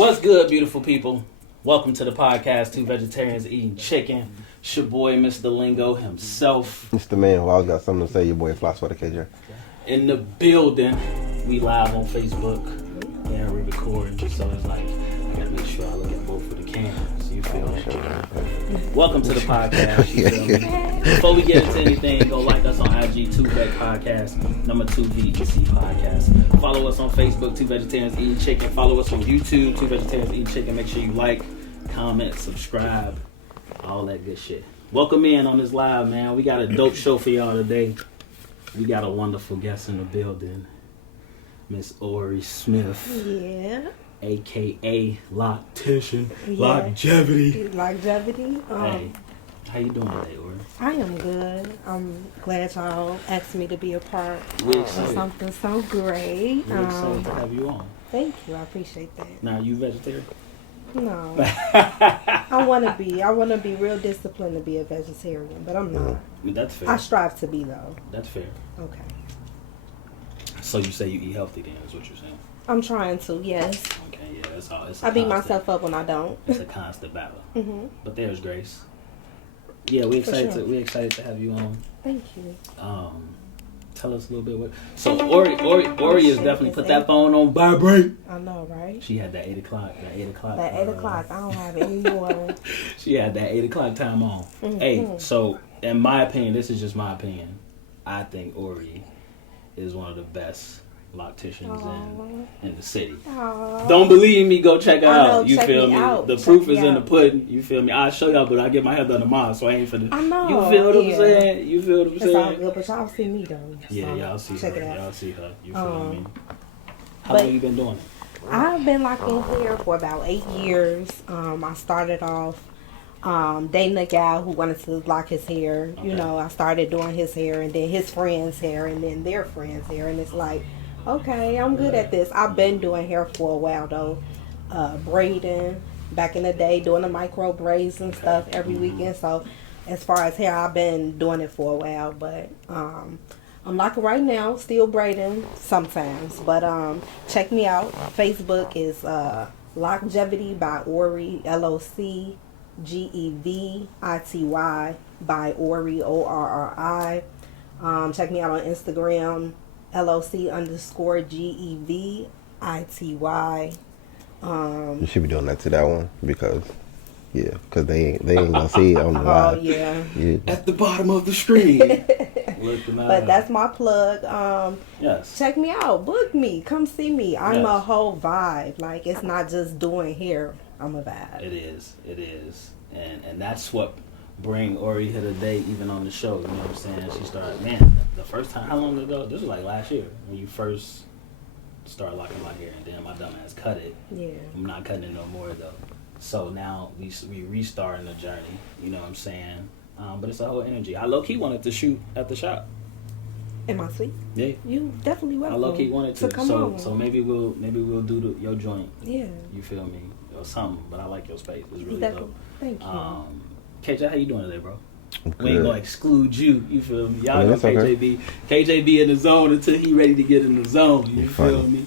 What's good, beautiful people? Welcome to the podcast, Two Vegetarians Eating Chicken. It's your boy, Mr. Lingo himself. It's the man who always got something to say, your boy Fly Sweater KJ. In the building. We live on Facebook. And we recording. So it's like, I gotta make sure I look at both of the cameras. You feel me? Welcome to the podcast. You feel me? Before we get into anything, go like us on IG, Two Veg Podcast, number 2 VEC Podcast. Follow us on Facebook, Two Vegetarians Eating Chicken. Follow us on YouTube, Two Vegetarians Eating Chicken. Make sure you like, comment, subscribe, all that good shit. Welcome in on this live, man. We got a dope show for y'all today. We got a wonderful guest in the building, Miss Ori Smith. Yeah. AKA Loctician. Yeah. Longevity. Longevity. Hey, how you doing today, Ori? I am good. I'm glad y'all asked me to be a part We of excited. something so great. We're excited to have you on. Thank you. I appreciate that. Now, you vegetarian? No. I want to be real disciplined to be a vegetarian, but I'm not. That's fair. I strive to be, though. That's fair. Okay. So you say you eat healthy then, is what you're saying? I'm trying to, yes. Okay, yeah, that's all. It's I beat myself up when I don't. It's a constant battle. Hmm. But there's grace. Yeah, we For excited sure. we excited to have you on. Thank you. Tell us a little bit what. So Ori has definitely put that phone on vibrate. I know, right? She had that 8 o'clock. At 8 o'clock, I don't have any more. She had that 8 o'clock time on. Mhm. Hey, so in my opinion, this is just my opinion. I think Ori is one of the best locticians in the city. Aww. Don't believe me? Go check her I know, out. You check feel me me? out. The Check proof me is in the out. pudding. You feel me? I'll show y'all, but I get my hair done tomorrow, so I ain't finna. I know. You feel what I'm yeah. saying? You feel what I'm It's all saying? good, but y'all see me though. Yeah, so y'all see check her. it out. Y'all see her. You feel me? How but- long you been doing it? I've been locking hair for about 8 years. I started off dating a guy who wanted to lock his hair. Okay. You know, I started doing his hair and then his friend's hair and then their friend's hair. And it's like, okay, I'm good at this. I've been doing hair for a while though. Braiding, back in the day, doing the micro braids and stuff every weekend. So as far as hair, I've been doing it for a while. But I'm locking right now, still braiding sometimes. But check me out. Facebook is Longevity by Ori, LOCGEVITY by Ori, ORRI. Check me out on Instagram, LOC_GEVITY. You should be doing that to that one because they ain't gonna see it on the Oh live. yeah. Yeah. At the bottom of the screen. Looking But that's my plug. yes. Check me out. Book me. Come see me. I'm Yes. a whole vibe. Like, it's not just doing hair. I'm a vibe. It is, and that's what bring Ori here today, even on the show. You know what I'm saying? She started, man, the first time. How long ago? This was like last year when you first started locking my hair, and then my dumb ass cut it. Yeah. I'm not cutting it no more though. So now we restarting the journey. You know what I'm saying? But it's a whole energy. I low key wanted to shoot at the shop. Am I sweet? Yeah. You definitely I welcome. low key wanted to. come So on. so maybe we'll do your joint. Yeah. You feel me? Or something. But I like your space. It's really Definitely. dope. Thank you. KJ, how you doing today, bro? I'm We ain't good. gonna exclude you. You feel me? Y'all Yeah, know that's okay. KJ be in the zone until he ready to get in the zone. You You're feel funny. me?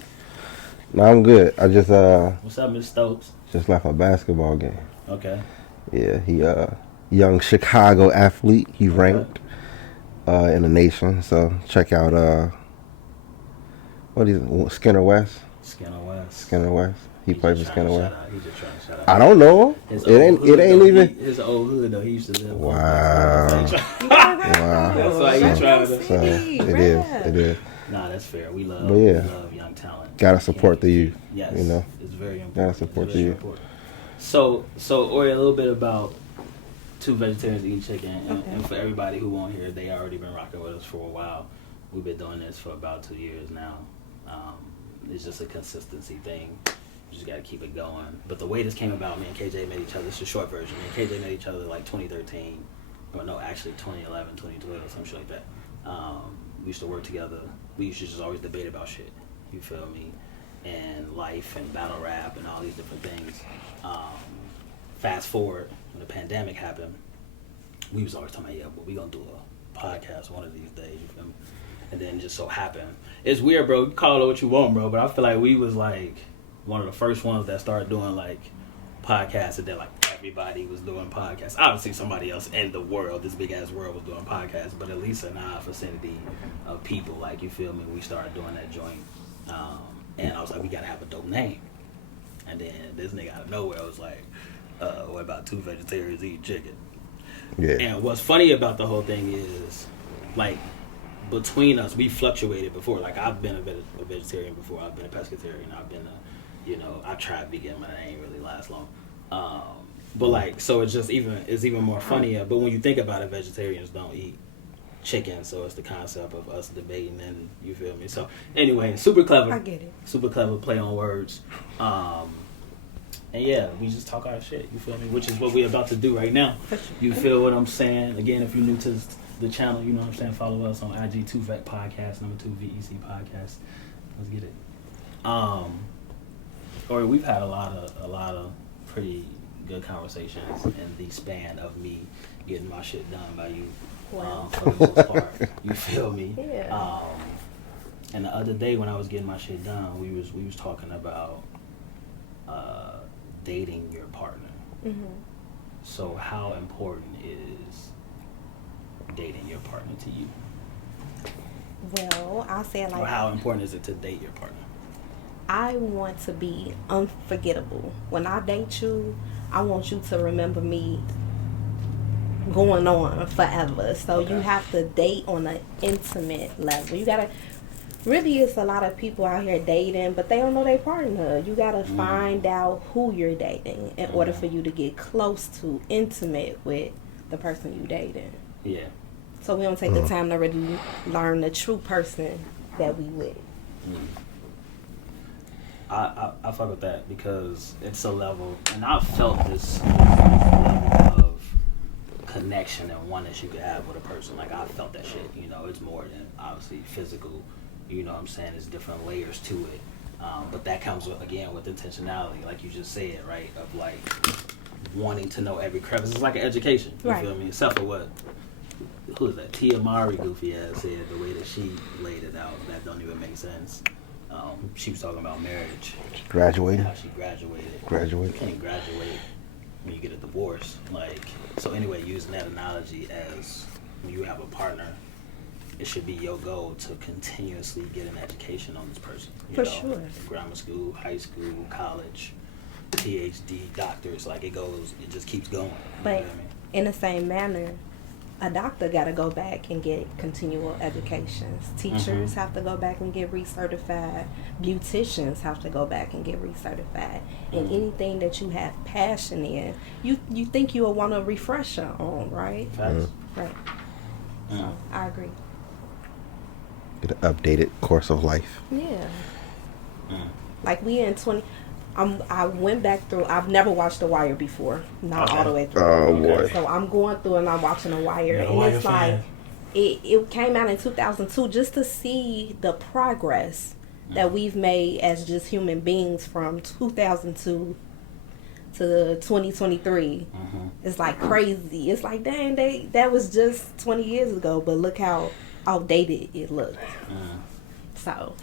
No, I'm good. I just What's up, Miss Stokes? just left a basketball game. Okay. Yeah, he young Chicago athlete. He ranked in the nation. So check out what is it? Skinner West. Skinner West. Skinner West. He played for just trying Skinner to West. shout out. He's just trying to shout out. I don't know him. His It old ain't hood, though, even. his old hood though. He used to live. Wow. That's Wow. why he tried to. So it is. Nah, that's fair. We love. But yeah. We love young talent. Gotta support the youth. Yes. You know. It's very important. Gotta support It's very the youth. important. So Ori, a little bit about Two Vegetarians Eating Chicken, and for everybody who won't hear, they already been rocking with us for a while. We've been doing this for about 2 years now. It's just a consistency thing. You just got to keep it going. But the way this came about, me and KJ met each other. It's a short version. Me and KJ met each other like 2013. Or no, actually 2011, 2012, some shit like that. We used to work together. We used to just always debate about shit. You feel me? And life and battle rap and all these different things. Fast forward, when the pandemic happened, we was always talking about, yeah, but we gonna do a podcast one of these days. You feel me? And then it just so happened. It's weird, bro. You call it what you want, bro. But I feel like we was like one of the first ones that started doing like podcasts, and then like everybody was doing podcasts. Obviously, somebody else in the world, this big ass world, was doing podcasts, but at least in our vicinity of people, like, you feel me, we started doing that joint. And I was like, we gotta have a dope name. And then this nigga out of nowhere was like, what about two vegetarians eating chicken? Yeah. And what's funny about the whole thing is, like, between us, we fluctuated before. Like, I've been a vegetarian before. I've been a pescatarian. I've been I tried vegan, but it ain't really last long. But like, so it's even more funnier. But when you think about it, vegetarians don't eat chicken, so it's the concept of us debating, and you feel me. So anyway, super clever. I get it. Super clever play on words. And yeah, we just talk our shit, you feel me? Which is what we're about to do right now. You feel what I'm saying? Again, if you're new to the channel, you know what I'm saying, follow us on IG 2VEC Podcast, number 2 VEC Podcast. Let's get it. Or we've had a lot of pretty good conversations in the span of me getting my shit done by you. Wow. For the most part. You feel me? Yeah. And the other day when I was getting my shit done, we was talking about dating your partner. Mm-hmm. So how important is dating your partner to you? Well, I'll say it like, Or how important is it to date your partner? I want to be unforgettable. When I date you, I want you to remember me going on forever. So Okay. you have to date on an intimate level. You gotta, really, it's a lot of people out here dating, but they don't know their partner. You gotta find out who you're dating in order for you to get close to intimate with the person you dating. Yeah. So we don't take the time to really learn the true person that we with. I fuck with that because it's a level, and I've felt this level of connection and oneness you could have with a person. Like, I felt that shit, it's more than obviously physical, you know what I'm saying, there's different layers to it. But that comes with, again, with intentionality, like you just said, right, of like wanting to know every crevice. It's like an education, you Right. feel me? Except for what, who is that? Tia Mowry, goofy ass, said the way that she laid it out, that don't even make sense. She was talking about marriage. Graduated. How she graduated. Graduated. You can't graduate when you get a divorce. Like, so anyway, using that analogy as when you have a partner, it should be your goal to continuously get an education on this person. For sure. Grammar school, high school, college, PhD, doctors, like it just keeps going. You But know what I mean? in the same manner, a doctor got to go back and get continual educations. Teachers have to go back and get recertified. Beauticians have to go back and get recertified. And anything that you have passion in, you think you will want to refresher on, right? Facts. Right. So I agree. Get an updated course of life. Yeah. Like we in 20. I went back through. I've never watched The Wire before, not all the way through. Oh boy. So I'm going through and I'm watching The Wire, You're a and Wire it's fan. like it came out in 2002. Just to see the progress that we've made as just human beings from 2002 to 2023, it's like crazy. It's like, dang, that was just 20 years ago, but look how outdated it looked. So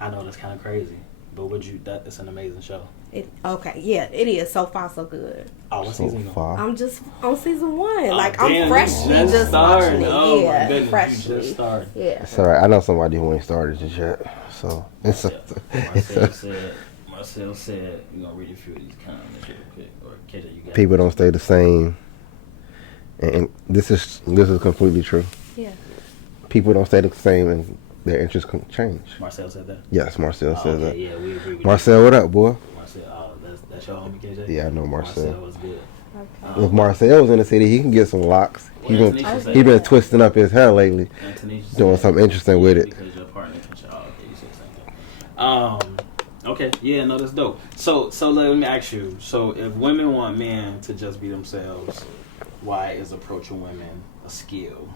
I know that's kind of crazy, but it's an amazing show. it is. So far, so good. Oh, what So season you on? far. I'm just on season 1. Like, Oh, damn, I'm freshly you just started. watching it. Oh Yeah, my goodness, freshly. you just started. Yeah. It's alright. I know somebody who ain't started just yet. So it's Marcel said, we're going to read a few of these comments real quick. Or KJ, you got people don't stay the same. And this is completely true. Yeah. People don't stay the same and their interests can change. Marcel said that? Yes, Marcel Oh, says okay, that. yeah, we agree with Marcel, what up, boy? you. Marcel, that's your homie, KJ? Yeah, I know Marcel. Marcel was good. Okay. If Marcel was in the city, he can get some locks. He Well, been Tanisha said he been that. twisting up his hair lately, And Tanisha doing said something interesting with it. because your partner can show. Oh, okay, you said the same thing. Okay, yeah, no, that's dope. So let me ask you. So if women want men to just be themselves, why is approaching women a skill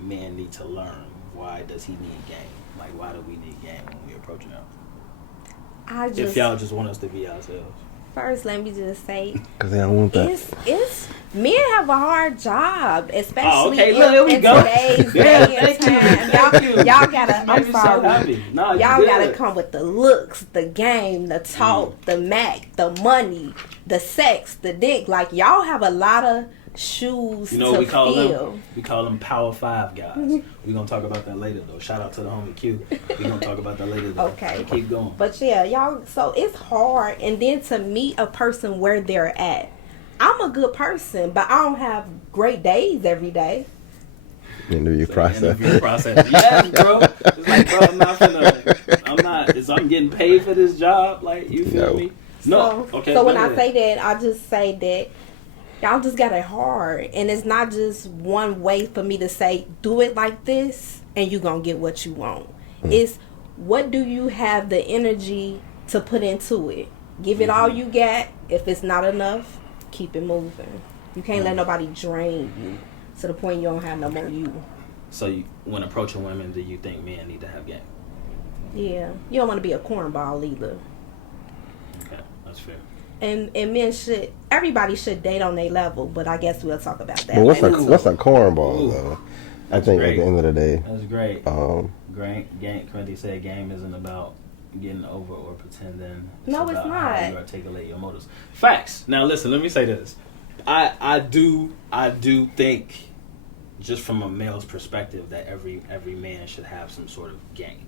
men need to learn? Why does he need game? Like, why do we need game when we approaching them? If y'all just want us to be ourselves. First, let me just say, Because they don't want that. it's men have a hard job, especially Oh, okay, look, here we in go. today's Yeah, day and thank you. time. Thank you. Y'all gotta. Made I'm me so sorry. happy. No, you Y'all good. gotta come with the looks, the game, the talk, the Mac, the money, the sex, the dick. Like y'all have a lot of shoes You know what to we call fill. them? We call them Power 5 guys. We're going to talk about that later, though. Shout out to the homie Q. We're going to talk about that later, though. Okay. So keep going. But yeah, y'all. So it's hard, and then to meet a person where they're at. I'm a good person, but I don't have great days every day. Interview So, process. interview process. Yes, bro. It's like, bro, I'm getting paid for this job. Like, you feel No. me? No. So, Okay. so when go I ahead. say that, I just say that y'all just got it hard, and it's not just one way for me to say do it like this, and you gonna get what you want. It's what do you have the energy to put into it? Give it all you got. If it's not enough, keep it moving. You can't let nobody drain you to the point you don't have no more you. So, when approaching women, do you think men need to have game? Yeah, you don't want to be a cornball either. Okay, that's fair. And men should, everybody should date on their level, but I guess we'll talk about that But what's later. a cornball Ooh. though? I That's think great. at the end of the day, That's great. Game. Corinthians said game isn't about getting over or pretending. No, it's about not. How you articulate your motives. Facts. Now listen, let me say this. I do think, just from a male's perspective, that every man should have some sort of game,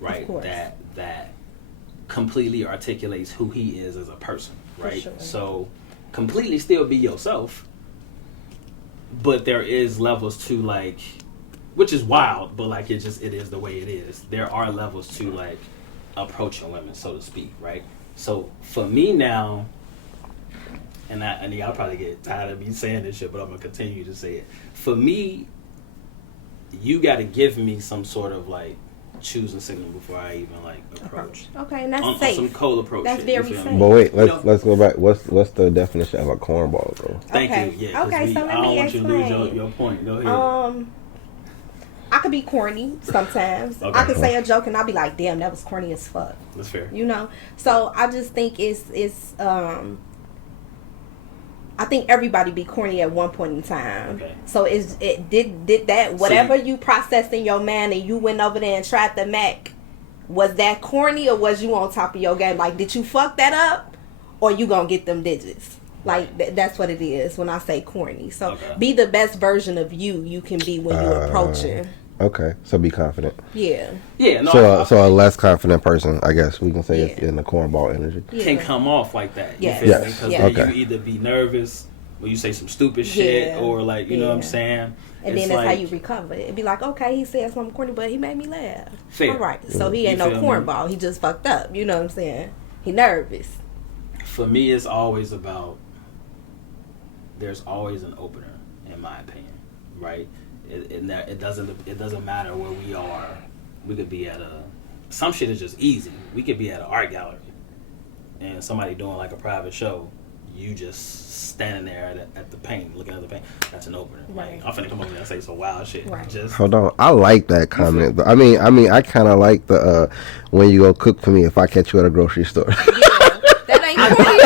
right? Of course. That completely articulates who he is as a person, right? sure. So completely still be yourself, but there is levels to, like, which is wild, but like it is the way it is. There are levels to, like, approaching women, so to speak, right? So for me now, and y'all probably get tired of me saying this shit, but I'm gonna continue to say it. For me, you got to give me some sort of, like, choosing signal before I even, like, approach. Okay, and that's On safe. some cold approach. That's shit, you very feel me? safe. but wait, You know- let's go back. What's the definition of a cornball though? Thank Okay. you. Yeah, 'cause Okay, so I let don't me want you to lose explain. your point. Go ahead. I could be corny sometimes. Okay. I could say a joke and I'll be like, damn, that was corny as fuck. That's fair. You know? So I just think it's I think everybody be corny at one point in time. Okay. So did that whatever you processed in your man and you went over there and tried the Mac, was that corny or was you on top of your game? Like, did you fuck that up or you gonna get them digits? Like that's what it is when I say corny. So Okay. be the best version of you can be when you approaching. Okay, so be confident. Yeah. Yeah, no, So a less confident person, I guess we can say, is Yeah. in the cornball energy. Yeah. can come off like that. You Yes. feel me? Yes. Because Yeah. then Okay. you either be nervous or you say some stupid shit Yeah. or, like, you know what I'm Yeah. saying? And It's then that's like, how you recover. It'd be like, okay, he said something corny, but he made me laugh. Fair. All right. So he ain't You no feel me? cornball. He just fucked up. You know what I'm saying? He nervous. For me, it's always about, there's always an opener, in my opinion, right? It doesn't matter where we are. We could be at some shit is just easy. We could be at an art gallery and somebody doing, like, a private show. You just standing there at the paint, looking at the paint. That's an opener. Right. Like, I'm finna come over there and say some wild shit. Right. Just Hold on, I like that comment. I mean, I kind of like the when you go cook for me if I catch you at a grocery store. That ain't corny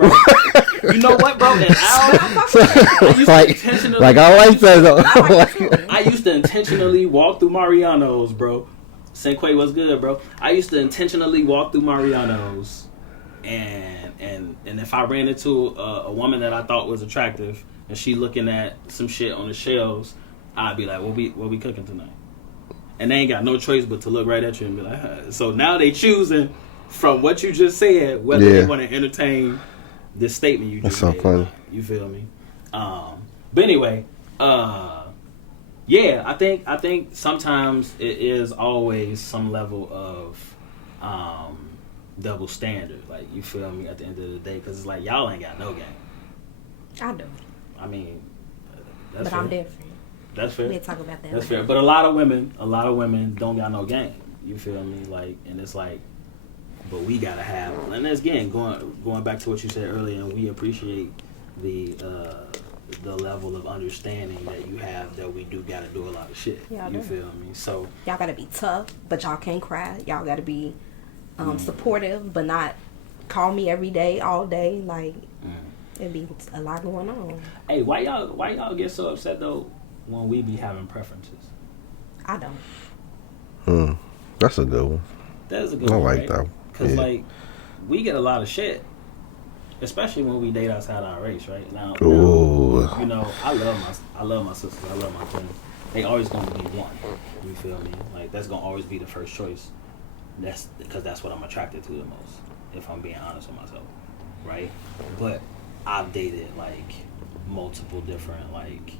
though. You know what, bro? And I used to like, intentionally, like I like that though. I used to intentionally walk through Mariano's, bro. Senquay was good, bro. I used to intentionally walk through Mariano's, and if I ran into a woman that I thought was attractive, and she looking at some shit on the shelves, I'd be like, "What we cooking tonight?" And they ain't got no choice but to look right at you and be like, huh. So now they choosing from what you just said whether they want to entertain this statement you just That's so made. funny. You feel me? But anyway, yeah, I think sometimes it is always some level of double standard. Like, you feel me? At the end of the day, because it's like y'all ain't got no game. I do. I mean, that's But fair. I'm different. That's fair. We'll talk about that That's later. fair. But a lot of women don't got no game. You feel me? Like, and it's like, but we gotta have. And that's, again, going back to what you said earlier, and we appreciate the level of understanding that you have, that we do gotta do a lot of shit. Yeah, I you do. feel me? So Y'all gotta be tough, but y'all can't cry. Y'all gotta be supportive, but not call me every day, all day. Like, Mm. it'd be a lot going on. Hey, why y'all get so upset though when we be having preferences? I don't. That's a good one. That's a good I one, like right? that. Because Yeah. like we get a lot of shit, especially when we date outside our race, right? Now, Ooh. you know, I love my sisters, I love my friends. They always gonna be one. You feel me? Like that's gonna always be the first choice. That's because that's what I'm attracted to the most. If I'm being honest with myself, right? But I've dated like multiple different like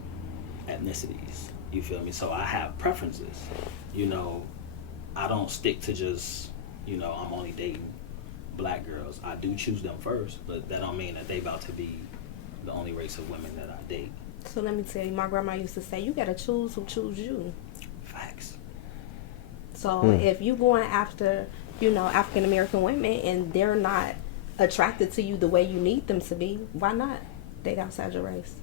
ethnicities. You feel me? So I have preferences. You know, I don't stick to just, you know, I'm only dating black girls. I do choose them first, but that don't mean that they about to be the only race of women that I date. So let me tell you, my grandma used to say, you gotta choose who choose you. Facts. So if you going after, you know, African American women and they're not attracted to you the way you need them to be, why not date outside your race?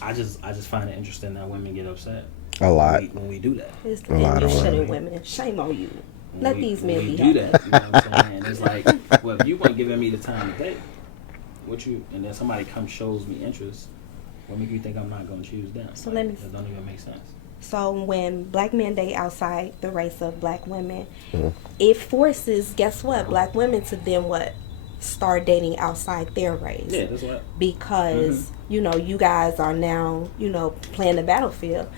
I just find it interesting that women get upset A lot. when we do that. It's, A lot and you of shouldn't, women. women. Shame on you. When Let we- these when men we be do happy. that. You know what I'm saying? It's like, well, if you weren't giving me the time of day, and then somebody comes shows me interest, what make you think I'm not gonna choose them? So Like, let me- that don't even make sense. So when black men date outside the race of black women, it forces, guess what, black women to then what? Start dating outside their race. Yeah, that's what. Because, you know, you guys are now, you know, playing the battlefield.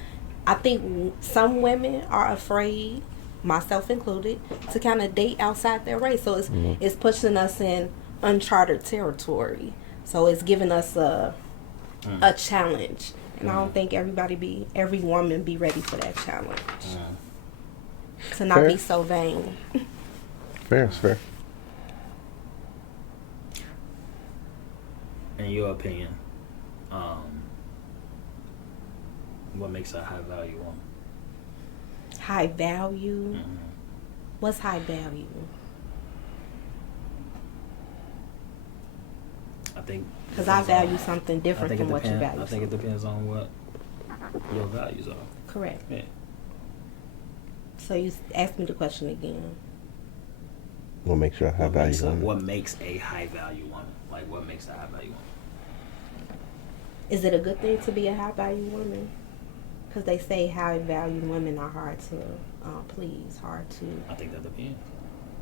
I think some women are afraid, myself included, to kind of date outside their race. So it's pushing us in uncharted territory. So it's giving us a challenge. And I don't think every woman be ready for that challenge. To not Fair. be so vain. Fair, it's fair. In your opinion, what makes a high value woman? High value. Mm-hmm. What's high value? I think Because I value something I different think from it what you depends. value. I think it depends on what your values are. Correct. Yeah. So you asked me the question again. What makes you a high value woman? What makes a high value woman? Like what makes a high value woman? Is it a good thing to be a high value woman? Because they say high value women are hard to please, hard to. I think that depends.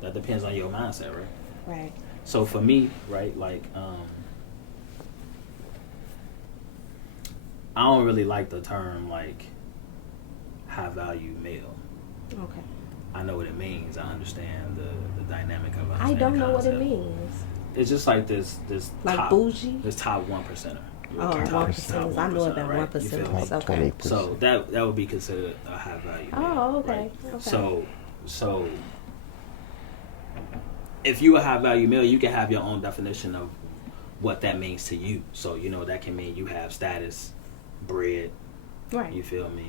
That depends on your mindset, right? Right. So for me, right, like I don't really like the term like high value male. Okay. I know what it means. I understand the dynamic of it. I don't know what it concept. means. It's just like this Like top, bougie? this top 1%er. Oh, Top 1%ers. I know about right? You feel me? 1%ers. Top Okay. 20%. So that would be considered a high value. Oh, male, okay. right? Okay. So if you a high value male, you can have your own definition of what that means to you. So you know that can mean you have status, bread. Right. You feel me?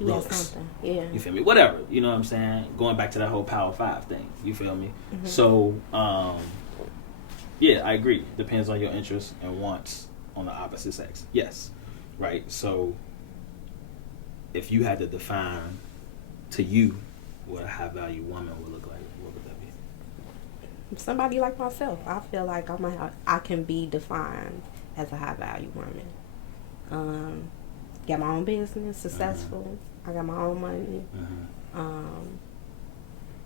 You have Looks. something. Yeah. You feel me? Whatever. You know what I'm saying? Going back to that whole Power 5 thing. You feel me? Mm-hmm. So, yeah, I agree. Depends on your interests and wants on the opposite sex. Yes. Right? So, if you had to define to you what a high value woman would look like, what would that be? Somebody like myself, I feel like I can be defined as a high value woman. Got my own business, successful. I got my own money.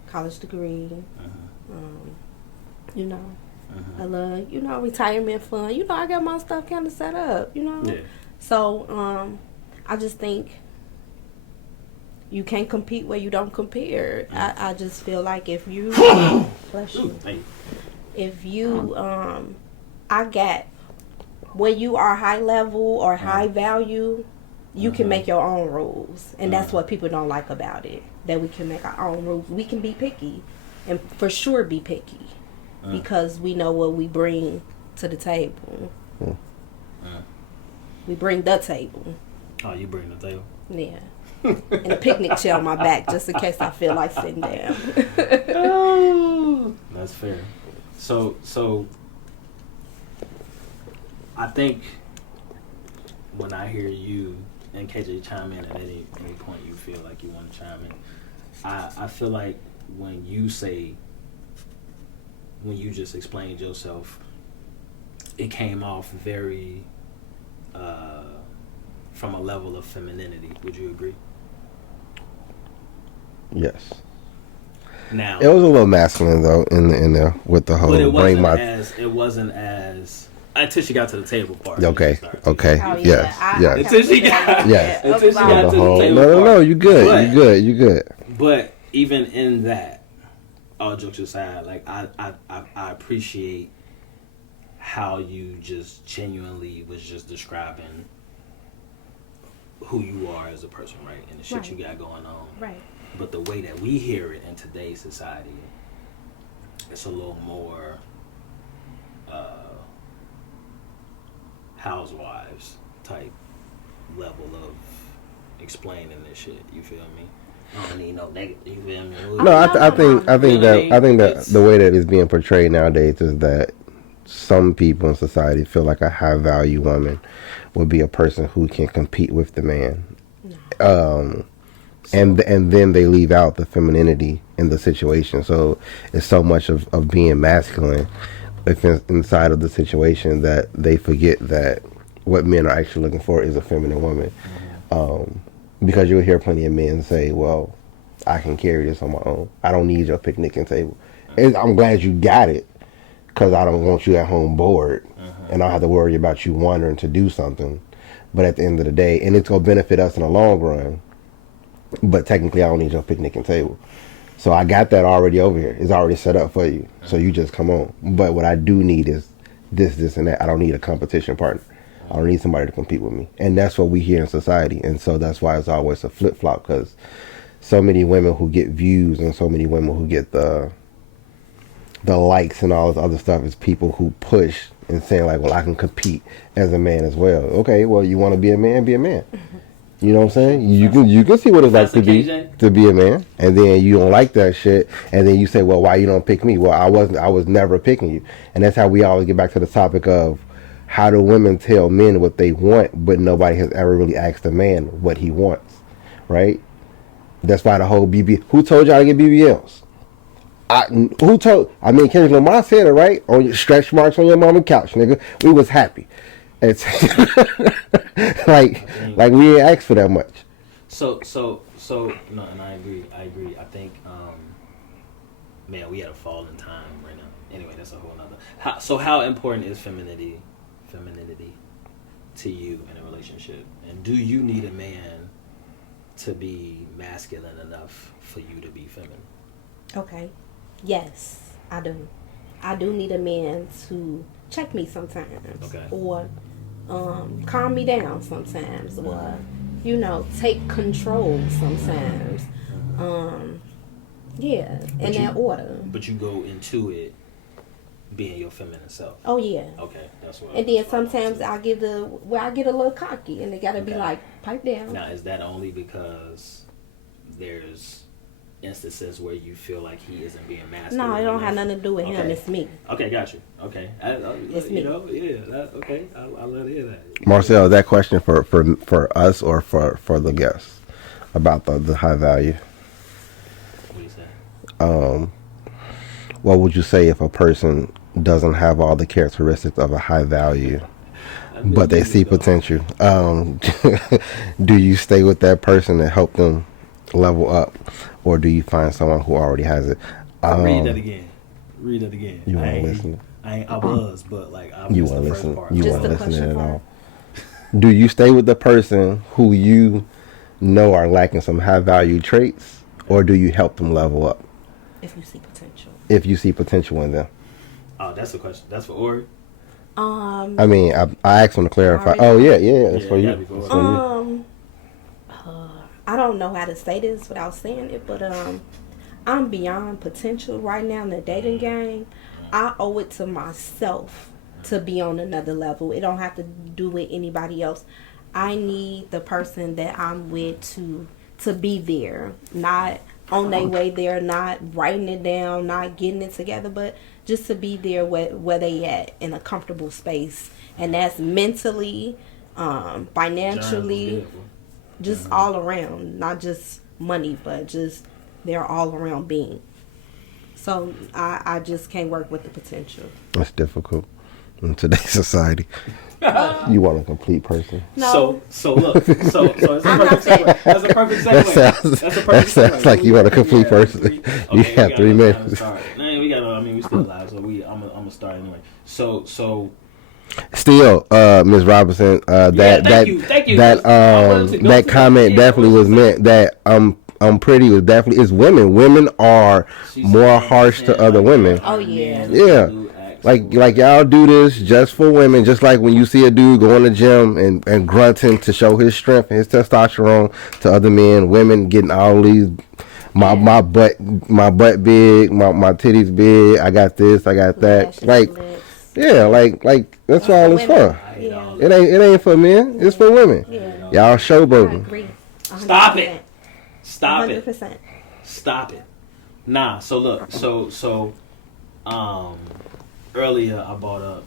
College degree. You know, I love, you know, retirement fund. You know, I got my stuff kind of set up, you know. Yeah. So, I just think you can't compete where you don't compare. I just feel like if you, bless you, Hey. if you, I get when you are high level or high value, you can make your own rules. And that's what people don't like about it, that we can make our own rules. We can be picky, and for sure be picky, because we know what we bring to the table. We bring the table. Oh, you bring the table? Yeah. And a picnic chair on my back, just in case I feel like sitting down. That's fair. So I think when I hear you and KJ chime in at any point you feel like you want to chime in, I feel like when you say when you just explained yourself, it came off very from a level of femininity. Would you agree? Yes. Now It was a little masculine though in there with the whole but it bring wasn't as until she got to the table part. Okay. Okay. Oh, yeah. Yes. Yes. Until she got Yes. until she got to the No, table no, part. you good. But- You good. But even in that, all jokes aside, like I appreciate how you just genuinely was just describing who you are as a person, right? And the shit Right. you got going on. Right. But the way that we hear it in today's society, it's a little more housewives type level of explaining this shit. You feel me? I don't need no negative. You feel me? No, I think that It's- the way that it's being portrayed nowadays is that some people in society feel like a high value woman would be a person who can compete with the man. And then they leave out the femininity in the situation. So it's so much of being masculine inside of the situation that they forget that what men are actually looking for is a feminine woman. Because you'll hear plenty of men say, well, I can carry this on my own. I don't need your picnicking table. And I'm glad you got it because I don't want you at home bored and I don't have to worry about you wandering to do something. But at the end of the day, and it's going to benefit us in the long run, but technically I don't need your picnicking table. So I got that already over here. It's already set up for you. So you just come on. But what I do need is this, and that. I don't need a competition partner. I don't need somebody to compete with me. And that's what we hear in society. And so that's why it's always a flip-flop, because so many women who get views and so many women who get the likes and all this other stuff is people who push and saying like, well, I can compete as a man as well. Okay, well, you want to be a man, be a man. You know what I'm saying? You can see what it's like to be a man, and then you don't like that shit, and then you say, well, why you don't pick me? Well, I was never picking you. And that's how we always get back to the topic of how do women tell men what they want, but nobody has ever really asked a man what he wants, right? That's why the whole who told y'all to get BBLs? Kendrick Lamar said it, right? On your stretch marks on your mama's couch, nigga. We was happy. It's like we ain't asked for that much. So no, and I agree. I think man, we had a fall in time right now. Anyway, that's a whole nother. How important is femininity to you in a relationship? And do you need a man to be masculine enough for you to be feminine? Okay. Yes, I do. I do need a man to check me sometimes. Okay. Or calm me down sometimes. Or, take control sometimes. Yeah, in that order. But you go into it being your feminine self. Oh, yeah. Okay, that's what. And then sometimes I get a little cocky, and they gotta be like, pipe down. Now, is that only because there's instances where you feel like he isn't being masculine? No, it don't have nothing to do with him. Okay. It's me. Okay, got you. Okay, It's me. Okay, I love to hear that. Marcel, is that question for us or for the guests about the high value? What do you say? What would you say if a person doesn't have all the characteristics of a high value, but they see potential? Do you stay with that person and help them level up, or do you find someone who already has it? Read that again. You want to listen? I was, but like I You missed want to the first listen? part. You Just want to the listen question at part. all? Do you stay with the person who you know are lacking some high value traits, or do you help them level up If you see potential. if you see potential in them? Oh, that's a question. That's for Ori. I mean, I asked him to clarify. Already? Oh yeah, it's Yeah, for you. gotta be for It's Ori. for you. I don't know how to say this without saying it, but I'm beyond potential right now in the dating game. I owe it to myself to be on another level. It don't have to do with anybody else. I need the person that I'm with to be there, not on their way there, not writing it down, not getting it together, but just to be there where they at in a comfortable space, and that's mentally, financially, just all around, not just money, but just their all around being. So I just can't work with the potential. That's difficult in today's society. You want a complete person. No. So look, so it's a perfect segue. That's a perfect segue. That's a perfect that sounds segue. like you want a complete person. You Okay, have 3 minutes. Man, we got. I mean, we still live, so I'm gonna start anyway. So Still, Ms. Robinson, thank you. that comment definitely was meant that I'm pretty was definitely is women. Women are more harsh to other women. Oh yeah. Yeah. Like y'all do this just for women, just like when you see a dude go in the gym and grunting to show his strength and his testosterone to other men, women getting all these my butt big, my titties big, I got this, I got that. Like yeah, like that's all it's for. Yeah. It ain't for men, it's for women. Yeah. Y'all I showboating. agree. 100%. Stop it. Stop 100%. it. Stop it. Nah, so look, so earlier I brought up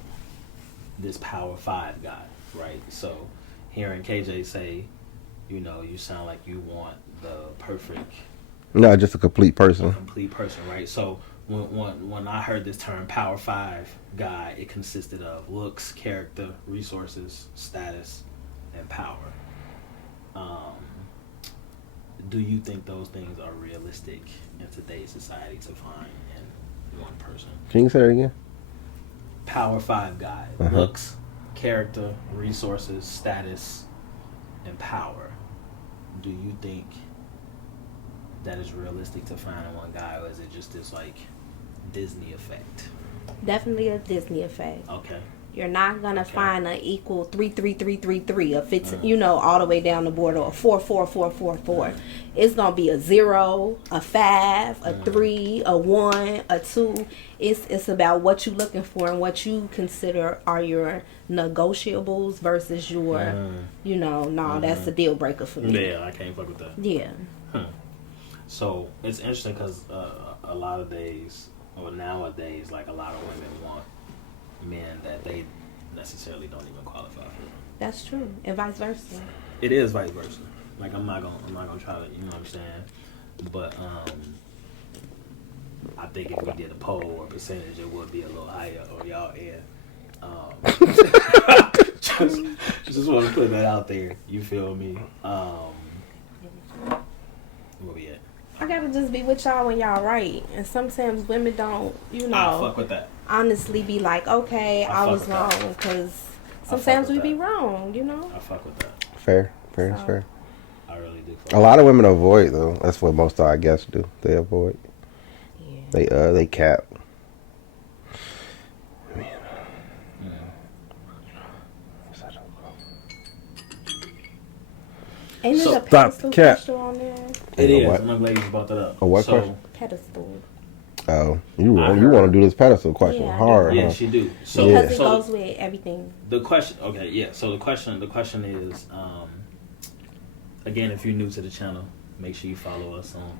this Power 5 guy, right? So hearing KJ say, you know, you sound like you want the perfect No, just a complete person. right? So when I heard this term Power 5 guy, it consisted of looks, character, resources, status, and power. Do you think those things are realistic in today's society to find in one person? Can you say that again? Power 5 guy. Looks, character, resources, status, and power. Do you think that is realistic to find in one guy, or is it just this like Disney effect? Definitely a Disney effect. Okay. You're not gonna find an equal 3 if it's all the way down the board, or a 4. It's gonna be a 0, a 5, a 3, a 1, a 2. It's about what you're looking for and what you consider are your negotiables versus your that's a deal breaker for me. Yeah, I can't fuck with that. Yeah. So it's interesting because a lot of days or nowadays, like a lot of women want men that they necessarily don't even qualify for. That's true, and vice versa. It is vice versa. Like I'm not gonna try to, you know what I'm saying? But I think if we did a poll or percentage, it would be a little higher on y'all end. Just want to put that out there. You feel me? Where we at? I gotta just be with y'all when y'all right, and sometimes women don't, I fuck with that. honestly be like, okay, I was wrong, because sometimes we be wrong, I fuck with that. Fair. It's fair. I really do. A lot of women avoid though. That's what most of our guests do. They avoid. Yeah. They cap. Ain't So- it a pedestal Cap. question on there? It is. What? I'm glad you brought that up. A what question? Pedestal. Oh, you want to do this pedestal question Yeah, I hard? Yeah, huh? she do. So, Because it so goes with everything. the question. Okay, yeah. So the question is, again, if you're new to the channel, make sure you follow us on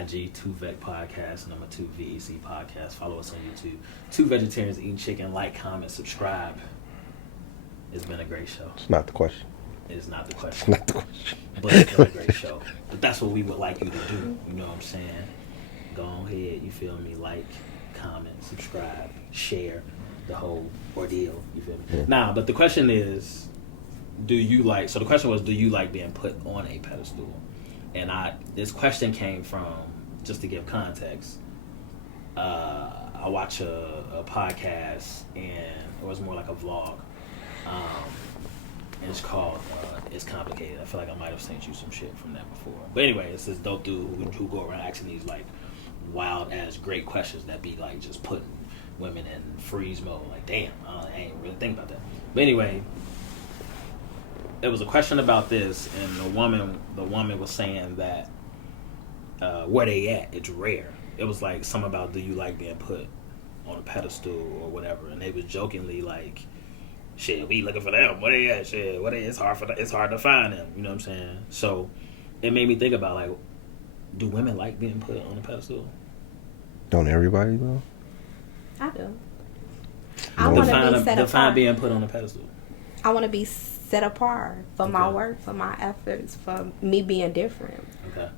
IG, 2VEC Podcast, number 2 VEC Podcast. Follow us on YouTube. 2 Vegetarians Eating Chicken. Like, comment, subscribe. It's been a great show. It's not the question. It is not the It's question, not the question. but it's been a great show. But that's what we would like you to do. You know what I'm saying? Go ahead, you feel me? Like, comment, subscribe, share the whole ordeal. You feel me? Yeah. Nah, but the question is, do you like? So the question was, do you like being put on a pedestal? And this question came from, just to give context. I watch a podcast, and it was more like a vlog. And it's called It's Complicated. I feel like I might have sent you some shit from that before. But anyway, it's this dope dude who go around asking these like wild ass great questions that be like just putting women in freeze mode. Like, damn, I ain't really think about that. But anyway, there was a question about this, and the woman was saying that where they at, it's rare. It was like something about, do you like being put on a pedestal or whatever, and they was jokingly like, shit, we looking for them. Where they at? Shit, it's hard to find them. You know what I'm saying? So it made me think about, like, do women like being put on a pedestal? Don't everybody though? I do. I want to be set Define apart. being put on a pedestal. I want to be set apart for my work, for my efforts, for me being different. Okay.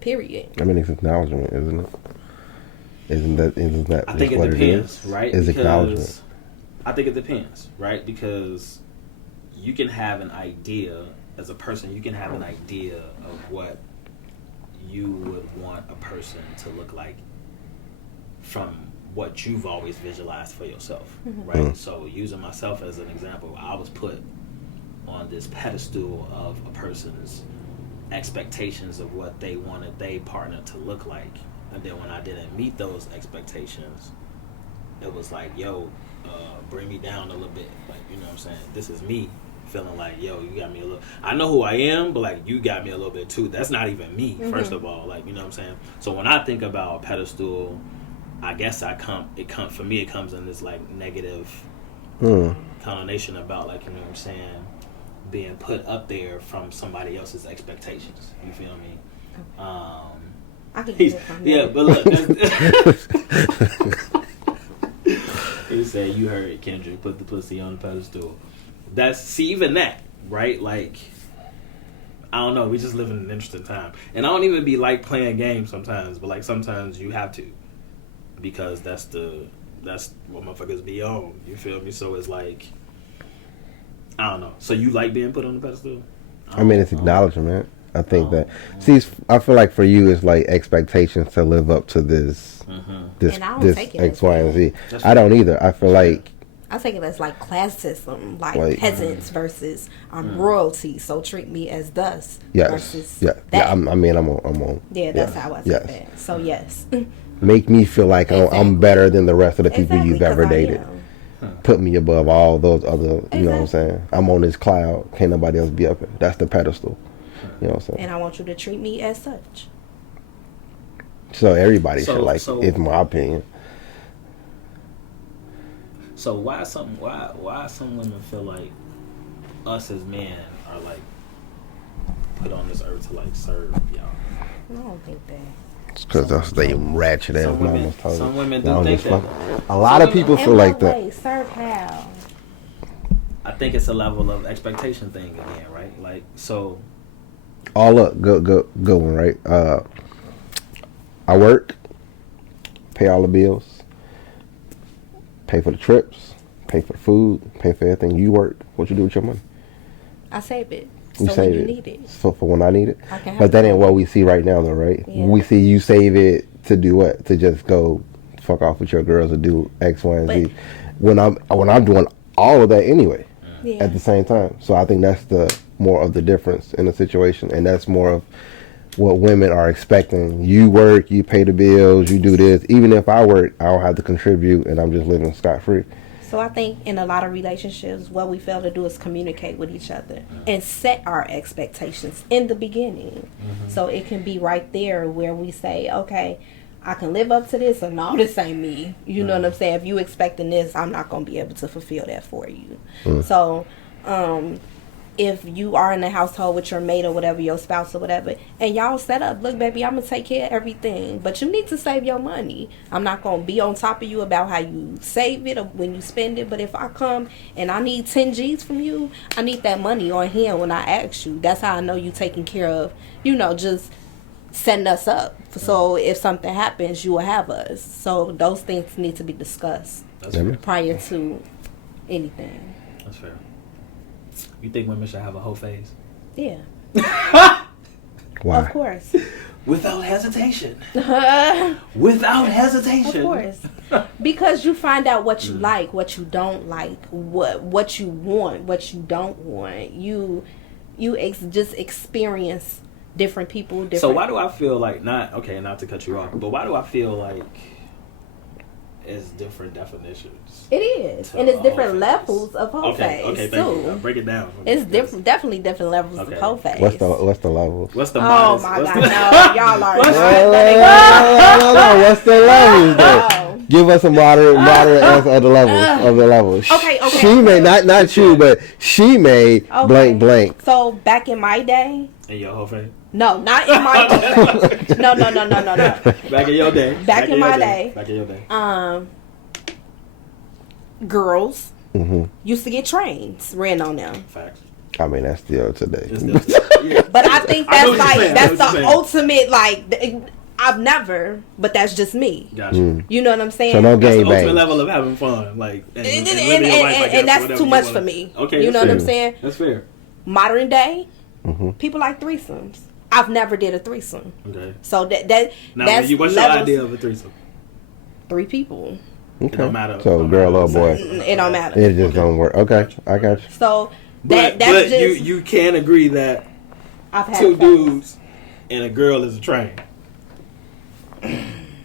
Period. I mean, it's acknowledgement, isn't it? Isn't that I think just what it depends, is? right? Is Because acknowledgement. I think it depends, right? Because you can have an idea as a person. You can have an idea of what you would want a person to look like from what you've always visualized for yourself, right? So using myself as an example, I was put on this pedestal of a person's expectations of what they wanted their partner to look like, and then when I didn't meet those expectations, it was like, yo, bring me down a little bit, like, you know what I'm saying? This is me feeling like, yo, you got me a little, I know who I am, but like, you got me a little bit too. That's not even me, first of all, like, you know what I'm saying? So when I think about pedestal, I guess for me, it comes in this like negative connotation about, like, you know what I'm saying, being put up there from somebody else's expectations. You feel me? I can get it from yeah, that. but look, he said, you heard Kendrick, put the pussy on the pedestal. Even that, right? Like, I don't know, we just live in an interesting time. And I don't even be like playing games sometimes, but like sometimes you have to. Because that's what motherfuckers be on. You feel me? So it's like, I don't know. So you like being put on the pedestal? I mean, it's acknowledgement. I think that. See, I feel like for you, it's like expectations to live up to this And I don't this take it X, as Y, and Z. That's I don't either. I feel like I take it as like classism, like Like- peasants versus royalty. So treat me as thus yes, versus yeah. that. I'm on. Yeah, that's yes, how I take yes. that. So yes, Make me feel like I'm Exactly. better than the rest of the people Exactly, you've ever 'cause I dated. am. Put me above all those other. You know what I'm Exactly. saying? I'm on this cloud. Can't nobody else be up there. That's the pedestal. You know what I'm saying? And I want you to treat me as such. So everybody So- should like. so- It's my opinion. So why some women feel like us as men are like put on this earth to like serve y'all? I don't think that. It's because that's they ratchet ass Some women, mamas talking. some women Y'all do think just that. fuck- A lot of people feel In like what that. way? Serve how? I think it's a level of expectation thing again, right? Like, so All up, good one, right? I work, pay all the bills, pay for the trips, pay for the food, pay for everything. You work. What you do with your money? I save it. You So save when you it need it. for when I need it. I can have But that it. ain't what we see right now, though, right? Yeah. We see you save it to do what? To just go fuck off with your girls or do X, Y, and But- Z. When I'm doing all of that anyway. Yeah. At the same time. So I think that's the more of the difference in the situation, and that's more of what women are expecting. You work, you pay the bills, you do this. Even if I work, I don't have to contribute, and I'm just living scot free. So I think in a lot of relationships, what we fail to do is communicate with each other and set our expectations in the beginning. So it can be right there where we say, okay, I can live up to this, or no, this ain't me. You know what I'm saying? If you expecting this, I'm not going to be able to fulfill that for you. So, if you are in a household with your mate or whatever, your spouse or whatever, and y'all set up, look, baby, I'm going to take care of everything, but you need to save your money. I'm not going to be on top of you about how you save it or when you spend it, but if I come and I need 10 G's from you, I need that money on hand when I ask you. That's how I know you taking care of, just setting us up. So if something happens, you will have us. So those things need to be discussed that's Yeah. fair. prior to anything. That's fair. You think women should have a whole phase? Yeah, Why? of course. Without hesitation. Of Without hesitation. course. Because you find out what you like, what you don't like, what you want, what you don't want. You just experience different people, different. So why do I feel like not to cut you off, but why do I feel like it's different definitions? It is, to and it's a different whole levels phase? of whole Okay, phase thank you. too. Break it down. for me. It's different, definitely different levels Okay. of whole phase. What's the level? What's the Oh modest? my what's God, the- no, y'all are What's- No. What's the levels though? Oh. Give us a moderate answer of the levels. Okay. She may not you, but she may Okay. blank. So back in my day, In your whole phase? no, not in my day. No. Back in your day. Back in your my day. Back in your day. Girls Hmm. used to get trains ran on them. Facts. I mean, that's still today. It's still- yeah. But I think I know that's what you're saying. I know that's what the you're saying. ultimate, like, I've never, but that's just me. Gotcha. You know what I'm saying? So no That's the game ultimate bang. level of having fun, like and And, living your life, I guess, that's whatever too you much wanna- for me. Okay, You know that's what I'm fair. saying? That's fair. Modern day, Mm-hmm. people like threesomes. I've never did a threesome. Okay. So that's Now, what's your levels- idea of a threesome? 3 people. It don't matter. So Don't girl matter or the boy. size. It don't matter. It just don't work. Okay, I got you. So But that's just you can agree that I've had 2 fun. dudes and a girl is a train.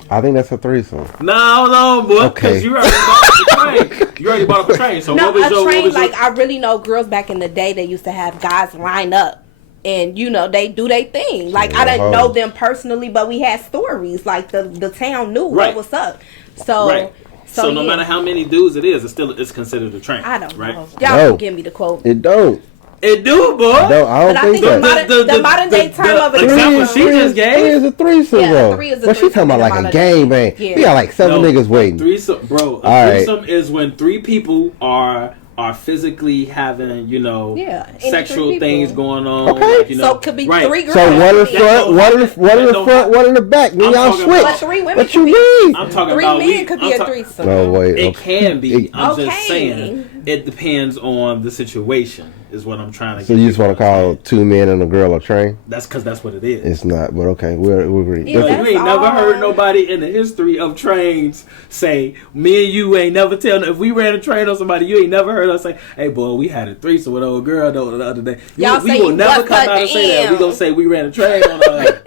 I think that's a threesome. No, boy, because Okay. you already bought up the train. You already bought up the train. So No, what was your? a train, What was your like, I really know girls back in the day that used to have guys line up. And, you know, they do their thing. Like, I didn't know them personally, but we had stories. Like, the town knew Right. what was up. So, right. So no yeah. matter how many dudes it is, it's considered a train. I don't right? know. Y'all No. can give me the quote. It don't. It do, boy. I don't But I think think that. the modern day term of a example threesome. she just gave. Three is a threesome, Yeah, though. 3 is a But she threesome talking about in the like a modern game, day. man. Yeah. We got like 7 niggas waiting. Threesome, bro. A All right. threesome is when 3 people are physically having, Yeah, any sexual 3 people. things going on. Okay. Like, you know, So it could be right. 3 girls. So one in the That front, don't one in the happen. one in That the don't front, happen. one in the back. Then I'm y'all talking switch. about- But 3 women What can you be. mean? I'm talking 3 about men could be I'm a ta- threesome. No wait. It can be. I'm Okay. just saying it depends on the situation. Is what I'm trying to. So get you just want to call 2 men and a girl a train? That's because that's what it is. It's not, but okay, we agree. Yeah, But that's you ain't never all. heard nobody in the history of trains say, me and you ain't never tell, if we ran a train on somebody, you ain't never heard us say, hey boy, we had a threesome with an old girl though the other day. Y'all we say will you never bust come at out and the say that. We end. gonna say we ran a train on her.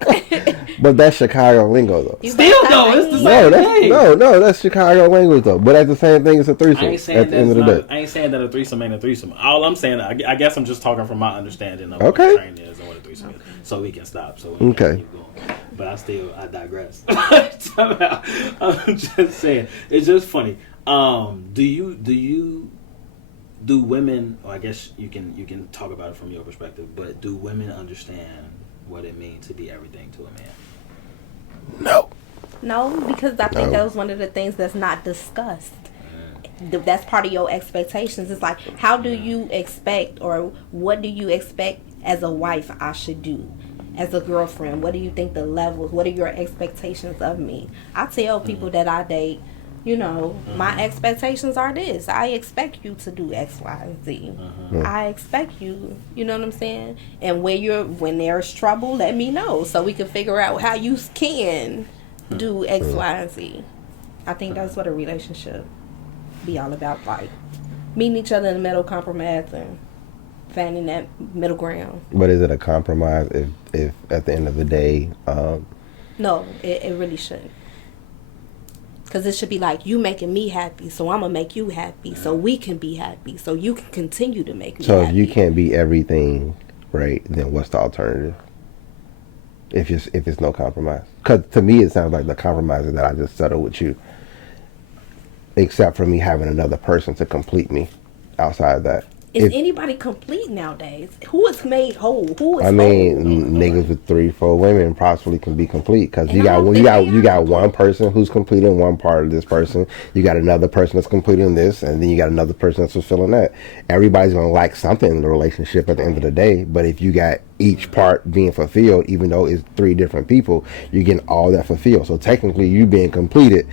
But that's Chicago lingo, though. You Still bust though, at it's the the same end. No, that's Chicago language, though. But that's the same thing as a threesome. I ain't saying At the end of the day. I ain't saying that a threesome ain't a threesome. All I'm saying, I guess I'm just talking from my understanding of Okay. what a train is and what a threesome is, so we can stop. So we can Okay. keep going. But I digress. Somehow, I'm just saying, it's just funny. Do women? Or I guess you can talk about it from your perspective. But do women understand what it means to be everything to a man? No. No, because I think No. that was one of the things that's not discussed. That's part of your expectations. It's like, how do you expect, or what do you expect as a wife I should do? As a girlfriend, what do you think the levels, what are your expectations of me? I tell people that I date, my expectations are this. I expect you to do X, Y, and Z. I expect you, you know what I'm saying? And when there's trouble, let me know so we can figure out how you can do X, Y, and Z. I think that's what a relationship be all about, like meeting each other in the middle, compromising, finding that middle ground. But is it a compromise if at the end of the day, No, it really shouldn't. Because it should be like, you making me happy, so I'm going to make you happy, so we can be happy, so you can continue to make me so happy. if you can't be everything, right, then what's the alternative? If it's no compromise. Because to me, it sounds like the compromise is that I just settle with you. Except for me having another person to complete me outside of that. Is anybody complete nowadays? Who is made whole? Who is I mean, whole? niggas with 3-4 women possibly can be complete because you And I got don't you got think you they got are. one person who's completing one part of this person. You got another person that's completing this, and then you got another person that's fulfilling that. Everybody's gonna like something in the relationship at the end of the day. But if you got each part being fulfilled, even though it's 3 different people, you're getting all that fulfilled. So technically, you being completed.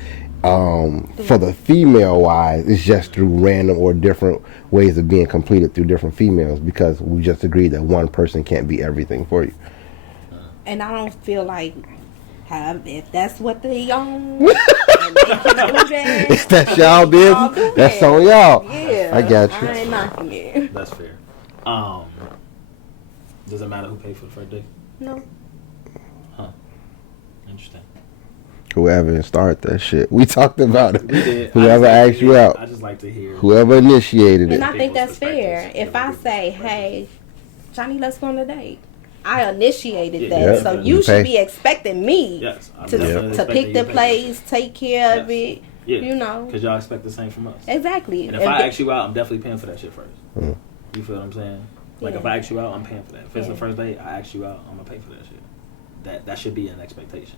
For the female wise, it's just through random or different ways of being completed through different females because we just agreed that one person can't be everything for you. And I don't feel like, if that's what they own, and they can do that, If that's y'all business, Y'all do that's that. on y'all. yeah, I got you. I ain't knocking it. That's fair. Does it matter who paid for the first date? No. Interesting. Whoever started that shit, we talked about it. We did. Whoever I just like asked to you hear- out, I just like to hear. whoever initiated And it. I think that's People's fair. perspectives. If I say, hey, Johnny, let's go on a date. I initiated Yeah, that. yeah. So You you pay. should be expecting me Yes, I'm to, definitely to expecting pick you the to pay. place, take care of Yes. it, Yeah, you know. because y'all expect the same from us. Exactly. And if I ask you out, I'm definitely paying for that shit first. Mm. You feel what I'm saying? Like Yeah. if I ask you out, I'm paying for that. If it's the Yeah. first date, I ask you out, I'm gonna pay for that shit. That should be an expectation.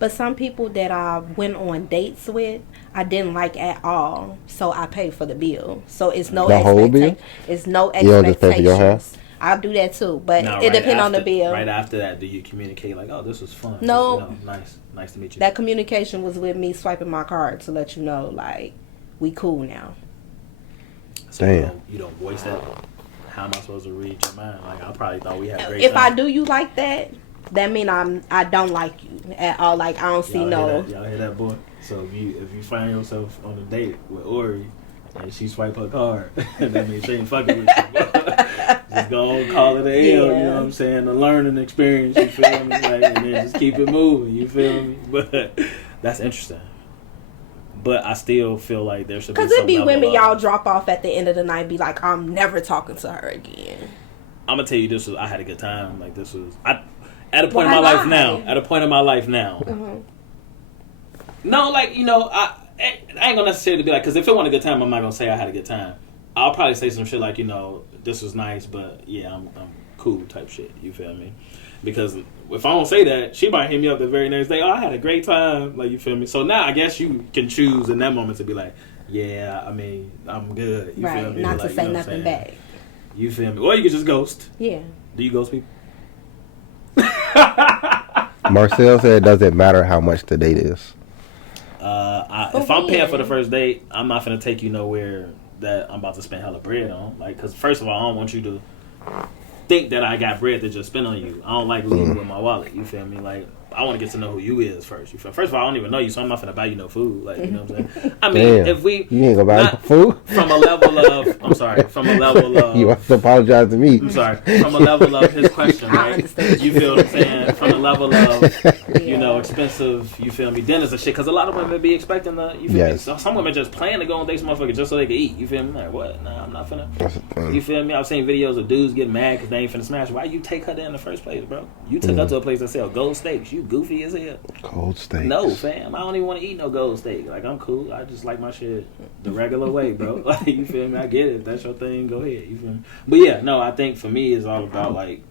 But some people that I went on dates with, I didn't like at all. So I paid for the bill. So it's no The whole bill? It's no You don't just pay for your expectations. I'll do that too, but Now, it depends on the bill. Right after that, do you communicate like, "Oh, this was fun"? No. You know, nice to meet you. That communication was with me swiping my card to let you know, like, we cool now. So Damn. you don't voice that. How am I supposed to read your mind? Like, I probably thought we had a great If I time. do you like that, that mean I don't like you at all. Like, I don't see no. Y'all hear that, boy? So if you find yourself on a date with Ori and she swipe her card, that means she ain't fucking with you. Just go on, call it a L. You know what I'm saying? A learning experience. You feel me? Like, and then just keep it moving. You feel me? But that's interesting. But I still feel like there should be Because it some be level women of- y'all drop off at the end of the night, be like, I'm never talking to her again. I'm gonna tell you this was. I had a good time. Like, this was. At a point Why in my life lie? now. At a point in my life now. Mhm. No, like, you know, I ain't gonna necessarily be like, because if it wasn't a good time, I'm not gonna say I had a good time. I'll probably say some shit like, you know, this was nice, but yeah, I'm cool type shit. You feel me? Because if I don't say that, she might hit me up the very next day. Oh, I had a great time. Like, you feel me? So now I guess you can choose in that moment to be like, yeah, I mean, I'm good. You feel Right, me? not Like, to say you know what nothing I'm saying? back. You feel me? Or you could just ghost. Yeah. Do you ghost people? Marcel said it doesn't matter how much the date is. If I'm paying for the first date, I'm not gonna take you nowhere that I'm about to spend hella bread on. Like, because first of all, I don't want you to think that I got bread to just spend on you. I don't like leaving with my wallet. You feel me? Like, I want to get to know who you is first. You feel? First of all, I don't even know you, so I'm not gonna buy you no food. Like, you know what I'm saying? I mean, Damn. if we You ain't gonna buy not- food? from a level of, I'm sorry, from a level of, You have to apologize to me. I'm sorry, from a level of his question, I right? understand. You feel what I'm saying? From a level of, you know, Yeah. expensive, you feel me, dinners and shit. Because a lot of women be expecting the, you feel me? Yes. Some women just plan to go on dates, motherfucker, just so they can eat. You feel me? Like, what? Nah, I'm not finna. That's the thing. You feel me? I've seen videos of dudes getting mad because they ain't finna smash. Why you take her there in the first place, bro? You took her to a place that sell gold steaks. You goofy as hell. Cold steaks. No, fam. I don't even want to eat no gold steak. Like, I'm cool. I just like my shit the regular way, bro. Like, you feel me? I get it. If that's your thing, go ahead. You feel me? But yeah, no, I think for me, it's all about, like,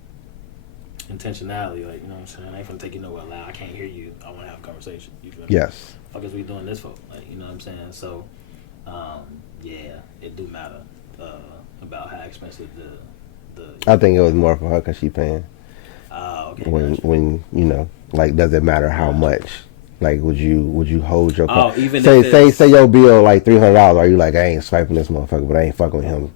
intentionality. Like, you know what I'm saying? I ain't finna take you nowhere loud. I can't hear you. I want to have a conversation. You feel me? Yes. Fuck is we doing this for? Like, you know what I'm saying? So, yeah, it do matter about how expensive the I think it was more for her because she paying. okay. When you know, like, does it matter how much? Like, would you hold your Oh, even say if it's- say your bill like $300? Are you like, I ain't swiping this motherfucker, but I ain't fucking with him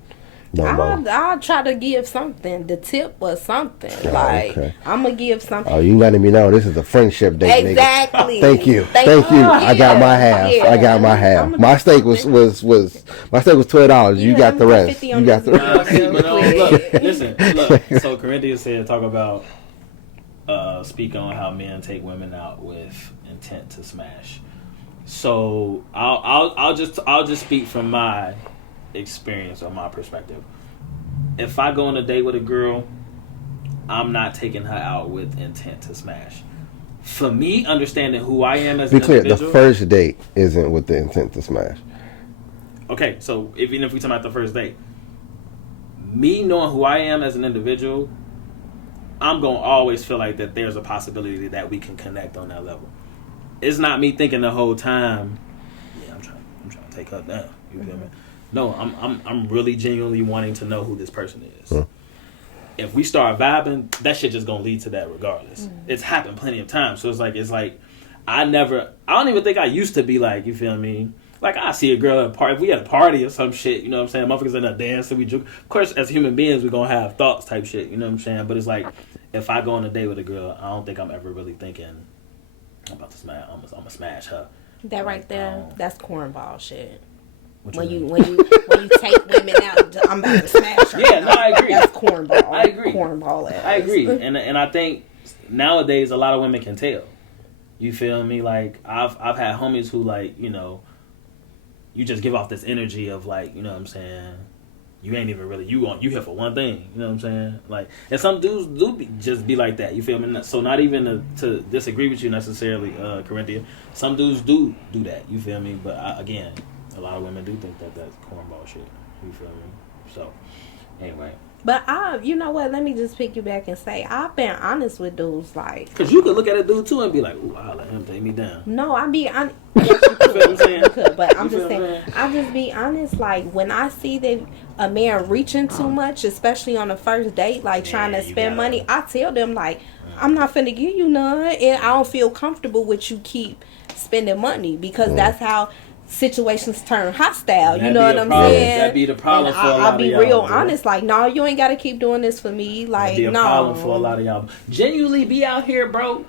no more? I'll try to give something. The tip or something. Oh, like, okay. I'm going to give something. Oh, you letting me know this is a friendship date, Exactly. nigga. Thank you. I got my half. Yeah. I got my half. I'ma My do steak was my steak was $12. You Yeah, got the I'm rest. 50 You on got the this rest. See, but Real look, quick. listen, look. So Corinthians said, talk about, speak on how men take women out with intent to smash. So I'll just speak from my experience or my perspective. If I go on a date with a girl, I'm not taking her out with intent to smash. For me, understanding who I am as Be an clear, the individual. first date isn't with the intent to smash. Okay, so even if we talk about the first date, me knowing who I am as an individual, I'm gonna always feel like that there's a possibility that we can connect on that level. It's not me thinking the whole time, yeah, I'm trying to take her down. You feel me? No, I'm really genuinely wanting to know who this person is. If we start vibing, that shit just gonna lead to that regardless. It's happened plenty of times. So it's like I don't even think I used to be like, you feel me? Like, I see a girl at a party. If we at a party or some shit, you know what I'm saying? Motherfuckers in there dancing, we joke. Of course, as human beings, we're going to have thoughts type shit, you know what I'm saying? But it's like, if I go on a date with a girl, I don't think I'm ever really thinking, I'm about to smash, I'm gonna smash her. That right there, that's cornball shit. What When mean? you take women out, I'm about to smash her. Yeah, no, I agree. That's cornball. I agree. Cornball ass. I agree. And I think nowadays a lot of women can tell. You feel me? Like, I've had homies who, like, you know, you just give off this energy of, like, you know what I'm saying, you ain't even really, you here for one thing, you know what I'm saying? Like, and some dudes do just be like that, you feel me? So not even to disagree with you necessarily, Corinthia, some dudes do that, you feel me? But again, a lot of women do think that that's cornball shit, you feel me? So, Anyway. But you know what? Let me just pick you back and say I've been honest with dudes, like. Because you could look at a dude too and be like, "Ooh, I'll let him take me down." No, I be honest. Yes, you could. You feel what I'm saying? You could, but I'm You just feel what I'm saying. saying? I just be honest. Like when I see that a man reaching too much, especially on the first date, like trying to you spend gotta- money, I tell them like, I'm not finna give you none, and I don't feel comfortable with you keep spending money because that's how situations turn hostile. You That'd know be what a I'm problem. saying? That'd be the problem And for a lot I'll of be y'all, real bro. honest. Like, no, you ain't gotta keep doing this for me. Like, Be a no. problem for a lot of y'all. Genuinely be out here, bro,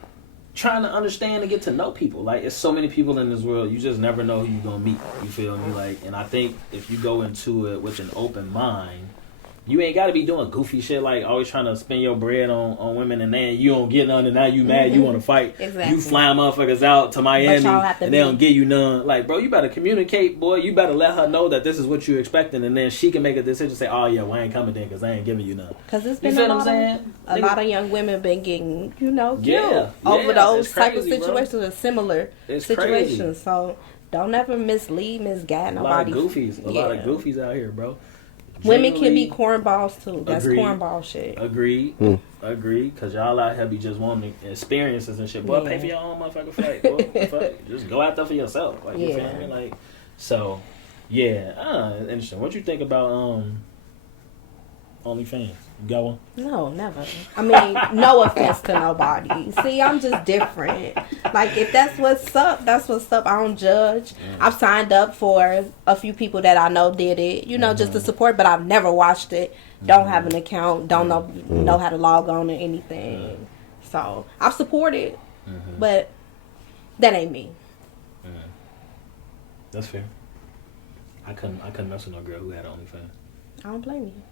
trying to understand and get to know people. Like, it's so many people in this world. You just never know who you gonna meet. You feel me? Like, and I think if you go into it with an open mind, you ain't got to be doing goofy shit like always trying to spend your bread on women and then you don't get none and now you mad, you want to fight. Exactly. You flying motherfuckers out to Miami y'all have to and they don't give you none. Like, bro, you better communicate, boy. You better let her know that this is what you're expecting and then she can make a decision, say, oh yeah, well, I ain't coming then because I ain't giving you none. Because it's You been feel a what I'm lot saying? of, lot of young women been getting, killed Yeah, over those it's type of crazy, bro. situations or similar It's situations. crazy. So don't ever mislead, misguide A lot of nobody. goofies. A lot of goofies out here, bro. Women can be Genuinely cornballs too. That's Agreed. cornball shit. Agreed. Agreed. Because y'all out here be just wanting experiences and shit. Boy, Yeah. pay for your own motherfucking flight. Boy, fuck. Just go out there for yourself. Like, you feel Yeah. me? Like, so, yeah. Interesting. What you think about OnlyFans? You got one? No, never. I mean, no offense to nobody. See, I'm just different. Like, if that's what's up, that's what's up. I don't judge. I've signed up for a few people that I know did it, just to support, but I've never watched it. Don't have an account. Don't know how to log on or anything. So, I've supported, but that ain't me. That's fair. I couldn't mess with no girl who had OnlyFans. I don't blame you.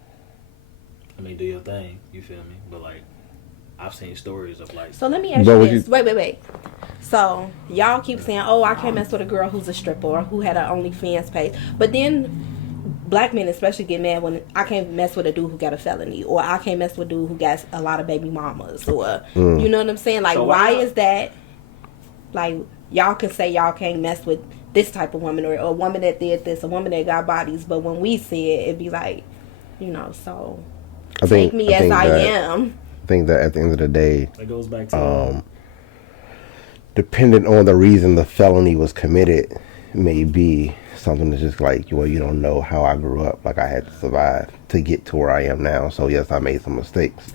I mean, do your thing. You feel me? But, like, I've seen stories of, like... So let me ask But you would this. Wait. So y'all keep saying, "Oh, I can't mess with a girl who's a stripper or who had an OnlyFans page," but then black men especially get mad when I can't mess with a dude who got a felony, or I can't mess with a dude who got a lot of baby mamas, or you know what I'm saying? Like, So why why- is that? Like, y'all can say y'all can't mess with this type of woman or a woman that did this, a woman that got bodies, but when we see it, it'd be like, so take me as I am. I think that at the end of the day, That goes back to... depending on the reason the felony was committed, may be something that's just like, well, you don't know how I grew up. Like, I had to survive to get to where I am now. So yes, I made some mistakes.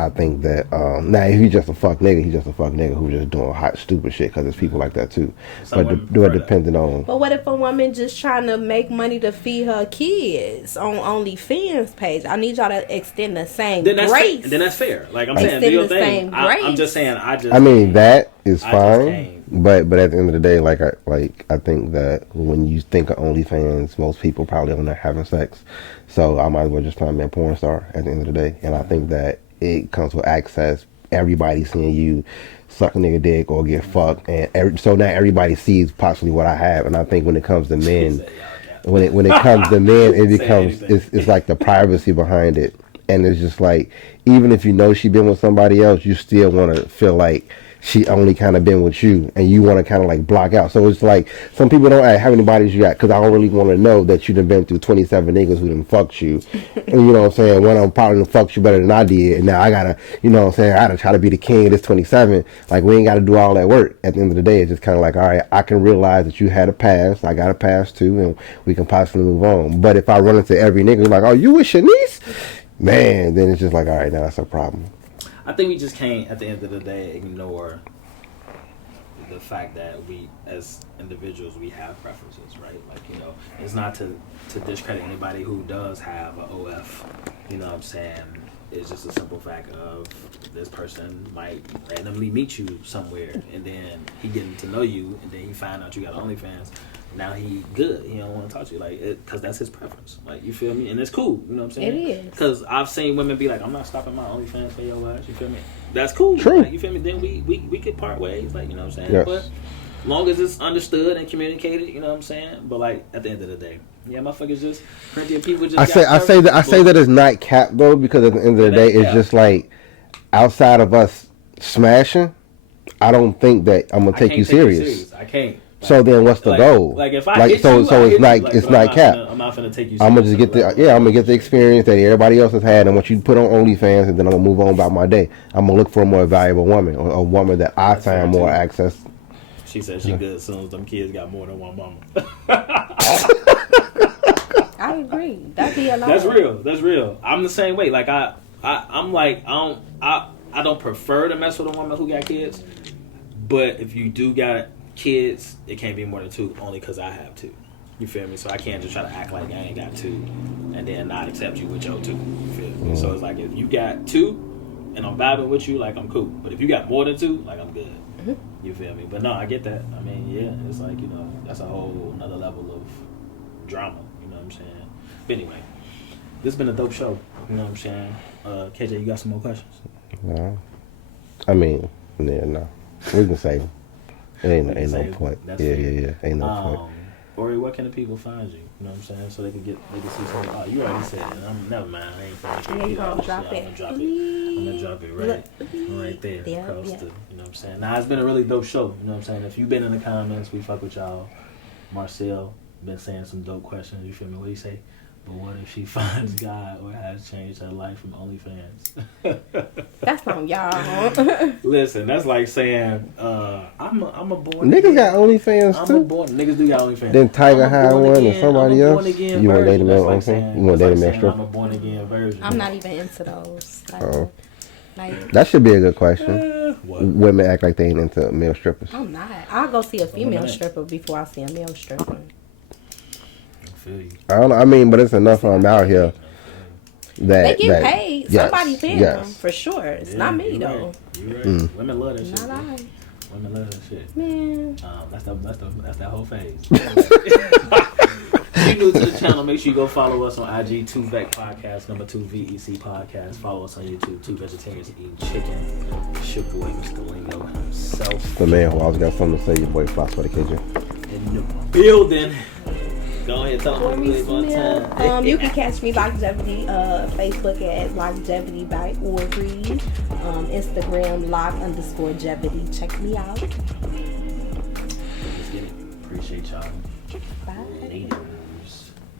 I think that now if he's just a fuck nigga, he's just a fuck nigga who's just doing hot stupid shit, because there's people like that too. Some But women do it prefer that. depending on. But what if a woman just trying to make money to feed her kids on OnlyFans page? I need y'all to extend the same Then that's grace. then that's fair. Like I'm Extend saying, do your the thing. same I'm grace. just saying. I mean, that is I just fine, can't. but at the end of the day, I think that when you think of OnlyFans, most people probably on there having sex. So I might as well just find me a porn star at the end of the day. And I think that it comes with access. Everybody seeing you suck a nigga dick or get fucked, and so now everybody sees possibly what I have. And I think when it comes to men, when it comes to men, it Say becomes anything. it's like the privacy behind it, and it's just like, even if you know she been with somebody else, you still want to feel like she only kind of been with you, and you want to kind of like block out. So it's like, some people don't ask how many bodies you got, because I don't really want to know that you done been through 27 niggas who done fucked you. And you know what I'm saying? One of them probably done fucked you better than I did, and now I gotta, you know what I'm saying, I gotta try to be the king of this 27. Like, we ain't gotta do all that work. At the end of the day, it's just kind of like, all right, I can realize that you had a past, I got a past too, and we can possibly move on. But if I run into every nigga like, oh, you with Shanice? Man, then it's just like, all right, now that's a problem. I think we just can't, at the end of the day, ignore the fact that we, as individuals, we have preferences, right? Like, it's not to discredit anybody who does have a OF. You know what I'm saying? It's just a simple fact of this person might randomly meet you somewhere, and then he getting to know you, and then he find out you got OnlyFans. Now he good. He don't want to talk to you, like, because that's his preference. Like, you feel me? And it's cool. You know what I'm saying? It is. Because I've seen women be like, I'm not stopping my OnlyFans for your ass. You feel me? That's cool. True. Like, you feel me? Then we could part ways. Like, you know what I'm saying? Yes. But long as it's understood and communicated, you know what I'm saying? But like, at the end of the day, yeah, motherfuckers just plenty of people just. I say that it's not cap though, because at the end of the day, it's just like, outside of us smashing, I don't think that I'm gonna take you serious. I can't. So then, what's the goal? Like if I like hit so you, so I it's hit not you. Like, it's but not cap. I'm not finna take you. I'm gonna just serious get on I'm gonna get the experience that everybody else has had, and what you put on OnlyFans, and then I'm gonna move on about my day. I'm gonna look for a more valuable woman, or a woman that I That's fair, find more too. access. She said she good as soon as them kids got more than one mama. I agree. That'd be a lot. That's real. That's real. I'm the same way. Like I'm like I don't prefer to mess with a woman who got kids, but if you do got kids, it can't be more than 2, only because I have 2. You feel me? So I can't just try to act like I ain't got 2, and then not accept you with your 2. You feel me? So it's like if you got 2, and I'm vibing with you, like I'm cool. But if you got more than 2, like I'm good. You feel me? But no, I get that. I mean, yeah, it's like, that's a whole another level of drama. You know what I'm saying? But anyway, this has been a dope show. You know what I'm saying? KJ, you got some more questions? No, I mean, yeah, no, we can save them. Ain't no save 'em. point. That's Yeah, fair. ain't no point. Ori, where can the people find you? You know what I'm saying? So they can see something. Oh, you already said it. Never mind. I ain't finna You repeat all gonna this drop shit. it. I'm gonna drop it right there. Yeah, Across yeah. the, you know what I'm saying? Nah, it's been a really dope show. You know what I'm saying? If you've been in the comments, we fuck with y'all. Marcel been saying some dope questions. You feel me? What do you say? But what if she finds God or has changed her life from OnlyFans? That's on y'all. Listen, that's like saying, I'm a born Niggas got OnlyFans I'm a too. born niggas do got OnlyFans. Then Tiger I'm a High born one again- and somebody I'm a else. born again You want to date a version. male That's like OnlyFans? saying- You want to that's date a like male saying I'm stripper? a born again version. I'm not even into those. Like, That should be a good question. What? Women act like they ain't into male strippers. I'm not. I'll go see a female not? stripper before I see a male stripper. I feel you. I don't know. I mean, but it's enough of them out here They that get paid. yes, Somebody paying yes. them for sure. It's Yeah, not me you though. Right. You right. Mm. Women love that shit. Not bro. I. Women love that shit. Man. That's that whole phase. If you're new to the channel, make sure you go follow us on IG, 2VEC Podcast, number 2 VEC Podcast. Follow us on YouTube, 2 Vegetarians Eating Chicken. It's your boy, Mr. Lingo himself. The man who always got something to say, your boy Floss for the kitchen. In the building. Go ahead, tell them Corey one Smith. time. You can catch me Longevity, Facebook at Longevity by Ori, Instagram log_Jevity. Check me out. Let's get it. Appreciate y'all. Bye. Later.